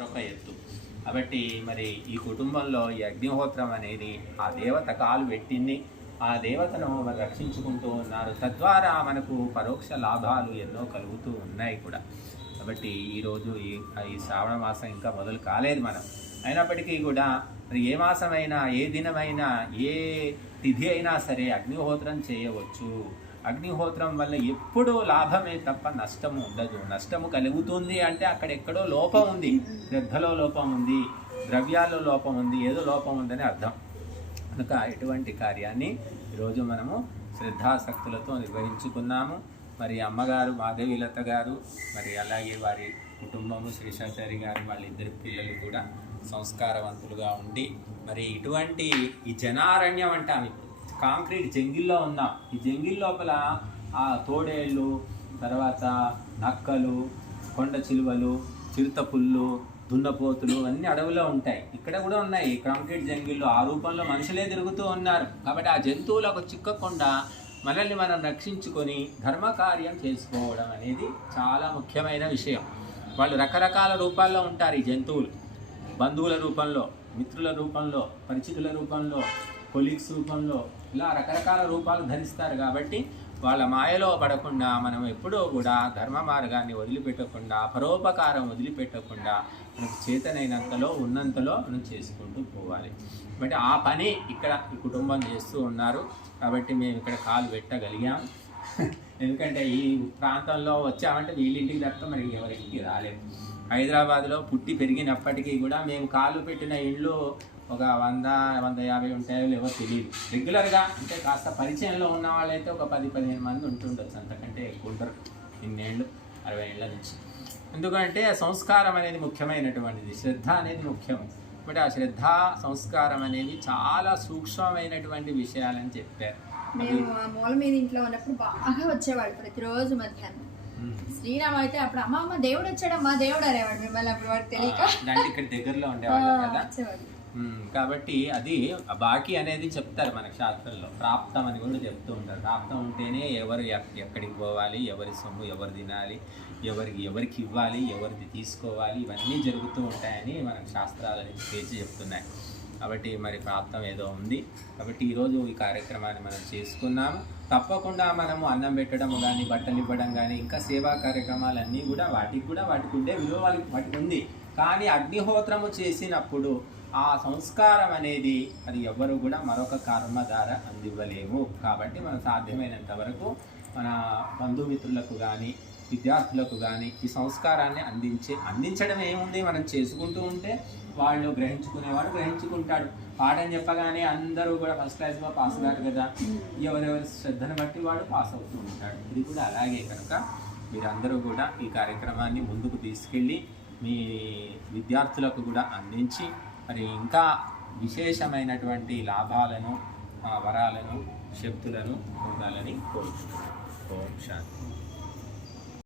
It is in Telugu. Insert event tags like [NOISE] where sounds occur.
మరొక ఎత్తు. కాబట్టి మరి ఈ కుటుంబంలో ఈ అగ్నిహోత్రం అనేది ఆ దేవత కాలు పెట్టింది. ఆ దేవతను మరి రక్షించుకుంటూ ఉన్నారు. తద్వారా మనకు పరోక్ష లాభాలు ఎన్నో కలుగుతూ ఉన్నాయి కూడా. కాబట్టి ఈరోజు ఈ ఈ శ్రావణ మాసం ఇంకా మొదలు కాలేదు మనం. అయినప్పటికీ కూడా మరి ఏ మాసమైనా ఏ దినమైనా ఏ తిథి అయినా సరే అగ్నిహోత్రం చేయవచ్చు. అగ్నిహోత్రం వల్ల ఎప్పుడూ లాభమే తప్ప నష్టము ఉండదు. నష్టము కలుగుతుంది అంటే అక్కడ ఎక్కడో లోపం ఉంది. శ్రద్ధలో లోపం ఉంది ద్రవ్యాల్లో లోపం ఉంది ఏదో లోపం ఉందని అర్థం. కనుక ఎటువంటి కార్యాన్ని ఈరోజు మనము శ్రద్ధాసక్తులతో నిర్వహించుకున్నాము. మరి అమ్మగారు మాధవీలత గారు మరి అలాగే వారి కుటుంబము శ్రీశాచారి గారు వాళ్ళ ఇద్దరు పిల్లలు కూడా సంస్కారవంతులుగా ఉండి మరి ఇటువంటి ఈ జనారణ్యం అంటాం ఇప్పుడు. కాంక్రీట్ జంగిల్లో ఉన్నాం ఈ జంగిల్ లోపల ఆ తోడేళ్ళు తర్వాత నక్కలు కొండ చిలువలు చిరుత పుల్లు దున్నపోతులు అన్ని అడవిలో ఉంటాయి. ఇక్కడ కూడా ఉన్నాయి. కాంక్రీట్ జంగిల్లో ఆ రూపంలో మనుషులే తిరుగుతూ ఉన్నారు. కాబట్టి ఆ జంతువులకు చిక్కకుండా మనల్ని మనం రక్షించుకొని ధర్మకార్యం చేసుకోవడం అనేది చాలా ముఖ్యమైన విషయం. వాళ్ళు రకరకాల రూపాల్లో ఉంటారు ఈ జంతువులు. బంధువుల రూపంలో మిత్రుల రూపంలో పరిచితుల రూపంలో కొలీగ్స్ రూపంలో ఇలా రకరకాల రూపాలు ధరిస్తారు కాబట్టి వాళ్ళ మాయలో పడకుండా మనం ఎప్పుడూ కూడా ధర్మ మార్గాన్ని వదిలిపెట్టకుండా పరోపకారం వదిలిపెట్టకుండా మనకు చేతనైనంతలో ఉన్నంతలో మనం చేసుకుంటూ పోవాలి. బట్ ఆ పని ఇక్కడ ఈ కుటుంబం చేస్తూ ఉన్నారు. కాబట్టి మేము ఇక్కడ కాలు పెట్టగలిగాం. [LAUGHS] ఎందుకంటే ఈ ప్రాంతంలో వచ్చామంటే వీళ్ళింటికి తప్ప మరి ఎవరింటికి రాలేము హైదరాబాద్లో పుట్టి పెరిగినప్పటికీ కూడా మేము కాలు పెట్టిన ఇళ్ళు ఒక వంద వంద యాభై ఉంటాయో లేవో తెలియదు రెగ్యులర్గా అంటే కాస్త పరిచయంలో ఉన్న వాళ్ళైతే ఒక పది పదిహేను మంది ఉంటుండొచ్చు. అంతకంటే ఎక్కువ ఉంటారు ఇన్నేళ్ళు అరవై ఏళ్ళ నుంచి. ఎందుకంటే సంస్కారం అనేది ముఖ్యమైనటువంటిది. శ్రద్ధ అనేది ముఖ్యం. బట్ ఆ శ్రద్ధ సంస్కారం అనేవి చాలా సూక్ష్మమైనటువంటి విషయాలని చెప్పారు. మేము ఆ మూల మీద ఇంట్లో ఉన్నప్పుడు బాగా వచ్చేవాడు ప్రతిరోజు మధ్యాహ్నం. శ్రీరామ్ అయితే అప్పుడు అమ్మ అమ్మ దేవుడు వచ్చాడమ్మా దేవుడు అనేవాడు మిమ్మల్ని అప్పుడు వాడు తెలియక. దాంట్లో ఇక్కడ దగ్గరలో కదా. వచ్చేవాడు కాబట్టి అది బాకీ అనేది చెప్తారు మన శాస్త్రంలో. ప్రాప్తం అని కూడా చెప్తూ ఉంటారు. ప్రాప్తం ఉంటేనే ఎవరు ఎక్కడికి పోవాలి ఎవరి సొమ్ము ఎవరు తినాలి ఎవరికి ఎవరికి ఇవ్వాలి ఎవరిది తీసుకోవాలి ఇవన్నీ జరుగుతూ ఉంటాయని మనకు శాస్త్రాలని పేచి చెప్తున్నాయి. కాబట్టి మరి ప్రాప్తం ఏదో ఉంది. కాబట్టి ఈరోజు ఈ కార్యక్రమాన్ని మనం చేసుకున్నాము. తప్పకుండా మనము అన్నం పెట్టడం కానీ బట్టలు ఇవ్వడం కానీ ఇంకా సేవా కార్యక్రమాలన్నీ కూడా వాటికి కూడా వాటికి ఉండే విలువ వాటికి ఉంది. కానీ అగ్నిహోత్రము చేసినప్పుడు ఆ సంస్కారం అనేది అది ఎవ్వరు కూడా మరొక కర్మ ద్వారా అందివ్వలేము. కాబట్టి మనం సాధ్యమైనంత వరకు మన బంధుమిత్రులకు కానీ విద్యార్థులకు కానీ ఈ సంస్కారాన్ని అందించే అందించడం ఏముంది? మనం చేసుకుంటూ ఉంటే వాళ్ళు గ్రహించుకునేవాడు గ్రహించుకుంటాడు. పాఠం చెప్పగానే అందరూ కూడా ఫస్ట్ క్లాస్లో పాస్ కాదు కదా. ఎవరెవరి శ్రద్ధను బట్టి వాడు పాస్ అవుతూ ఉంటాడు. ఇది కూడా అలాగే కనుక మీరందరూ కూడా ఈ కార్యక్రమాన్ని ముందుకు తీసుకెళ్ళి మీ విద్యార్థులకు కూడా అందించి మరి ఇంకా విశేషమైనటువంటి లాభాలను వరాలను శక్తులను పొందాలని కోరుకుంటున్నాను. ఓం శాంతి.